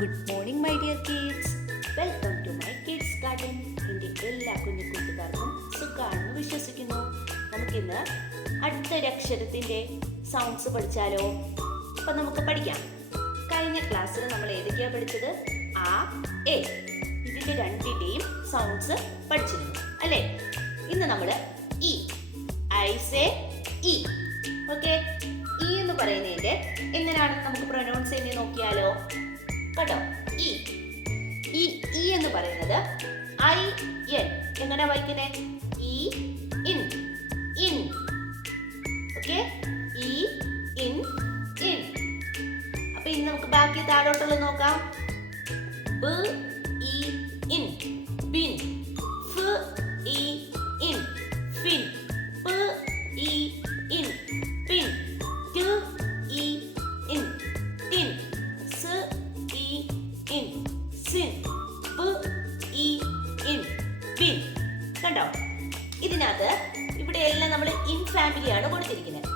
Good morning, my dear kids. Welcome to my kids garden. എൻ്റെ എല്ലാ കുഞ്ഞു കൂട്ടുകാർക്കും സുഖമാണെന്ന് വിശ്വസിക്കുന്നു. നമുക്കിന്ന് അടുത്തൊരു അക്ഷരത്തിൻ്റെ സൗണ്ട്സ് പഠിച്ചാലോ? അപ്പം നമുക്ക് പഠിക്കാം. കഴിഞ്ഞ ക്ലാസ്സിൽ നമ്മൾ ഏതൊക്കെയാണ് പഠിച്ചത്? ആ, എ. ഇതിൻ്റെ രണ്ടിൻ്റെയും സൗണ്ട്സ് പഠിച്ചിരുന്നു അല്ലേ? ഇന്ന് നമ്മൾ E, I say E. Okay, E എന്ന് പറയുന്നതിൻ്റെ എങ്ങനെയാണ് നമുക്ക് പ്രൊനൗൺസ് ചെയ്യുന്നത് നോക്കിയാലോ? കേട്ടോ, ഇ ഇ എന്ന് പറയുന്നത് ഐ എൻ. എങ്ങനെ വായിക്കുന്നേ? ഇ ഇൻ ഇൻ. ഓക്കെ, ഇ ഇൻ ഇൻ. അപ്പൊ ഇനി നമുക്ക് ബാക്കി താഴോട്ടുള്ളത് നോക്കാം. ബ് ഇ ഇൻ ബിൻ. ഫ് ഇ ഇൻ ഫിൻ. പ് ഇ ഇൻ പിൻ. ട് ഇ ഇൻ ടിൻ. സ് ഇ ഇൻ സിൻ. പ് ഇ ഇൻ ബിൻ. കണ്ടോ? ഇതിനകത്ത് ഇവിടെ എല്ലാം നമ്മൾ ഇൻ ഫാമിലിയാണ് കൊടുത്തിരിക്കുന്നത്.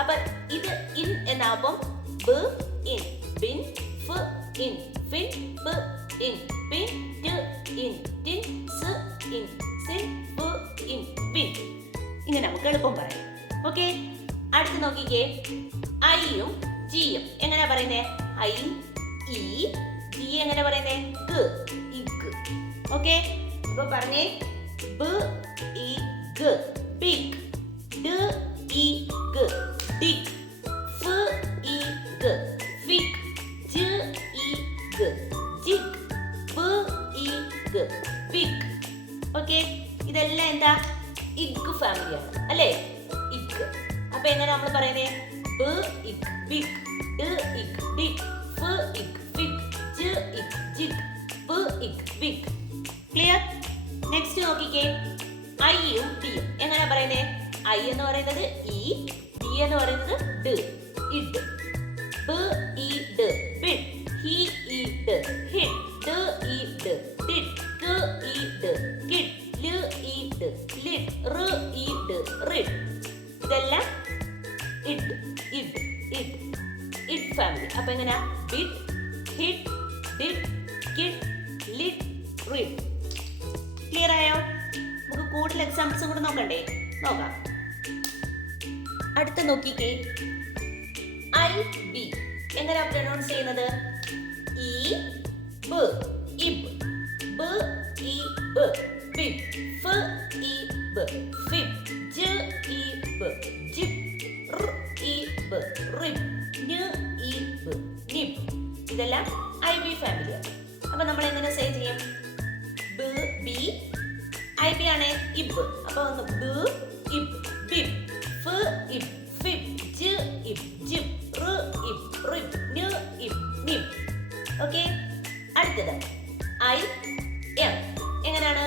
അപ്പൊ ഇത് ഇൻ എന്നാകുമ്പം ബ് ഇൻ ബിൻ ഫ് ഇൻ ഫിൻ പ് ഇൻ പിൻ ട് ഇൻ ടിൻ സ് ഇൻ സിൻ പ് ഇൻ ബിൻ. ഇങ്ങനെ നമുക്ക് എളുപ്പം പറയാം. ഓക്കെ, അടുത്ത് നോക്കിക്കേ. ഐയും ജിയും എങ്ങനെ പറയുന്നേ? I E. ജി എങ്ങനെ പറയുന്നേ? ഗ ഇഗ്. ഓക്കെ, അപ്പൊ പറഞ്ഞേ. ബ് ഇ ഗ ബിഗ്. ഡ ഇ ഗ ഡിഗ്. ഫ് ഇ ഗ ഫിഗ്. ജ ഇ ഗ ജിഗ്. ബ് ഇ ഗ ബിഗ്. ഓക്കെ, ഇതെല്ലാം എന്താ? ഇഗ് ഫാമിലിയാണ് അല്ലേ? ഇഗ്. അപ്പൊ എങ്ങനെ നമ്മൾ പറയുന്നേ? ബ് ഇഗ് ബിഗ്. ഡ ഇഗ് ഡിഗ്. ഫ് ഇഗ് ഫിഗ്. ജ ഇഗ് ജിഗ്. ബ് ഇഗ് ബിഗ്. ക്ലിയർ? നെക്സ്റ്റ് നോക്കിക്കേ. ഐയും ഡിയും എങ്ങനെ പറയുന്നേ? ഐ എന്ന് പറയുന്നത് ഇ, ഡി എന്ന് പറയുന്നത് ഡ് ഇഡ്. ബ് ഇ ഡ് ബിഡ്. ഹി ഇ ഡ് ഹിഡ്. ഡ് ഇ ഡ് ഡിഡ്. ക ഇ ഡ് കിഡ്. ല ഇ ഡ് ലിഡ്. റ് ഇ ഡ് റിഡ്. ഇതെല്ലാം id id id id family. അപ്പൊ എങ്ങനെയാ? Bid, hid, did, kid, lid, rid. Clear ആയോ? നമുക്ക് കൂടുതൽ എക്സാമ്പിൾസും കൂടെ നോക്കണ്ടേ? നോക്കാം. അടുത്ത നോക്കിക്കേ. ഐ ബി എങ്ങനെയാ പ്രൊനൗൺസ് ചെയ്യുന്നത്? ഇ ബ് ഇബ്. ബ് ഇ ബ് ബിബ്. ഫ് ഇ ബ് ഫിബ്. ജ ഇ ബ് ജിബ്. ർ ഇ ബ് റിബ്. ന ഇ ബ് നിബ്. ഇതെല്ലാം ഐ ബി ഫാമിലിയാണ്. അപ്പൊ നമ്മൾ എങ്ങനെ സേ ചെയ്യും? ബ് ബി. ഐ ബി ആണ് ഇബ്. അപ്പൊ ഒന്ന് ബ് ഇബ് ബിബ്. ഫ് ഇബ് ഫിബ്. ജ ഇബ് ജിബ്. ർ ഇബ് റിബ്. ന ഇബ് നിബ്. ഓക്കെ, അടുത്തത് ഐ എം എങ്ങനെയാണ്?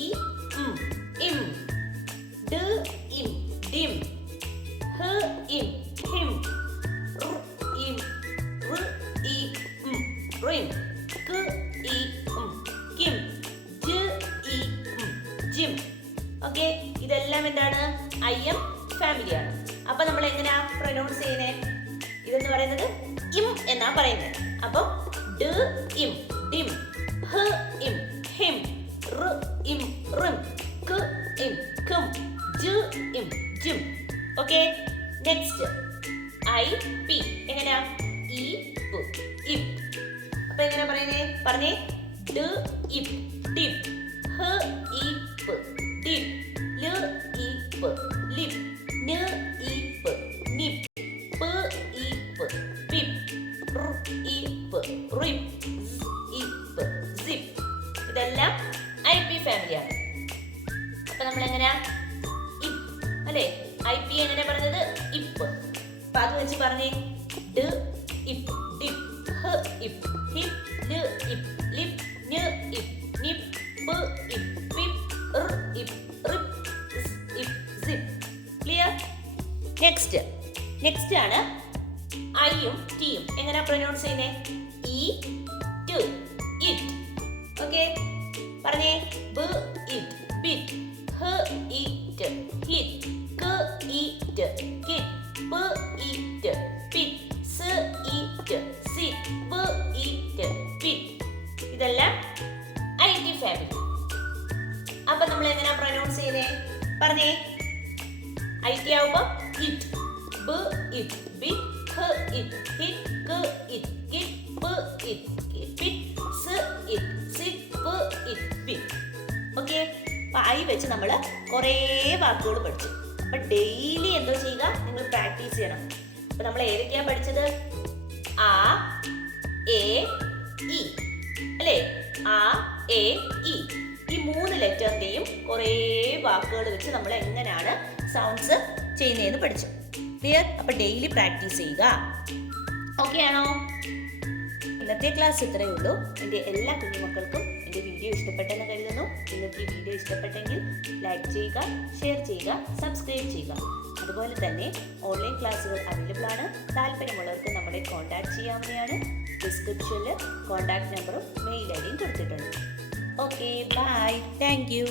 ഇ ഇം. ഡ് ഇം ഡിം. ഹ ഇം ഹിം. ർ ഇം ർ ഇ റിം. ക ഇ കിം. ജ ഇ ജിം. ഓക്കെ, ഇതെല്ലാം എന്താണ്? ഐ എം ഫാമിലിയാണ്. അപ്പൊ നമ്മൾ എങ്ങനെയാ പ്രൊനൗൺസ് ചെയ്യുന്നേ? ഇതെന്ന് പറയുന്നത് ഇം എന്നാ പറയുന്നത്. അപ്പൊ ഡ് ഇം ഡിം. ഹ ഇം ഹിം. ർ ഇം റിം. ക ഇം കിം. ജ ഇം ജിം. ഓക്കെ, നെക്സ്റ്റ് ഐ പി എങ്ങനെയാ? ഇ പ് ഇപ്. അപ്പൊ എങ്ങനെ പറയുന്നേ? പറഞ്ഞേ. ഡ് ഇപ് ഡിപ്. ഹ ഇ പ് ഡിപ്. ല ഇ പ് ലിപ്. ന ഇ പ് നിപ്. പ് ഇ പ് പിപ്. ർ ഇ പ് റിപ്. സ് ഇ പ് സിപ്. ഇതെല്ലാം ഐ പി ഫാമിലിയാണ്. അപ്പൊ നമ്മൾ എങ്ങനെയാ? ഇപ് അല്ലേ? ഐ പി എങ്ങനെ പറഞ്ഞത്? ഇപ്പ്. അപ്പൊ അത് വെച്ച് പറഞ്ഞേ. ഡ് ഇപ് ഡിപ്. ഹ ഇപ് ഹിപ്. ല ഇപ് ലിപ്. ന ഇപ് നിപ്. പ് ഇപ് പിപ്. ർ ഇപ് റിപ്. സ് ഇപ് സിപ്. ക്ലിയർ? നെക്സ്റ്റ് ആണ് ഐയും ടിയും എങ്ങനെ പ്രൊനൗൺസ് ചെയ്യുന്നേ? E T it. ഓക്കെ, പറഞ്ഞേ. ബ് ഇറ്റ് ബിറ്റ്. ഹ ഇറ്റ് ഹിറ്റ്. ക ഇറ്റ് കിറ്റ്. പ് ഇറ്റ് പിറ്റ്. സ് ഇറ്റ് സിറ്റ്. പ് it it, keep it, it, it. Okay, അപ്പൊ ഐ വെച്ച് നമ്മൾ കുറേ വാക്കുകൾ പഠിച്ചു. അപ്പൊ ഡെയിലി എന്തോ ചെയ്യുക, നിങ്ങൾ പ്രാക്ടീസ് ചെയ്യണം. അപ്പൊ നമ്മൾ ഏതൊക്കെയാ പഠിച്ചത്? ആ, എ, ഇ അല്ലേ? ആ, എ, ഇ ഈ 3 ലെറ്ററിന്റെയും കുറേ വാക്കുകൾ വെച്ച് നമ്മൾ എങ്ങനെയാണ് സൗണ്ട്സ് ചെയ്യുന്നതെന്ന് പഠിച്ചു. ക്ലിയർ? അപ്പൊ ഡെയിലി പ്രാക്ടീസ് ചെയ്യുക. ഓക്കെ ആണോ? ഇന്നത്തെ ക്ലാസ് ഇത്രയേ ഉള്ളൂ. എൻ്റെ എല്ലാ കുഞ്ഞുമക്കൾക്കും എൻ്റെ വീഡിയോ ഇഷ്ടപ്പെട്ടെന്ന് കരുതുന്നു. നിങ്ങൾക്ക് ഈ വീഡിയോ ഇഷ്ടപ്പെട്ടെങ്കിൽ ലൈക്ക് ചെയ്യുക, ഷെയർ ചെയ്യുക, സബ്സ്ക്രൈബ് ചെയ്യുക. അതുപോലെ തന്നെ ഓൺലൈൻ ക്ലാസ്സുകൾ അവൈലബിൾ ആണ്. താല്പര്യമുള്ളവർക്ക് നമ്മളെ കോൺടാക്ട് ചെയ്യാവുന്നതാണ്. ഡിസ്ക്രിപ്ഷനിൽ കോൺടാക്ട് നമ്പറും മെയിൽ ഐ ഡിയും കൊടുത്തിട്ടുണ്ട്. Okay, bye. Thank U.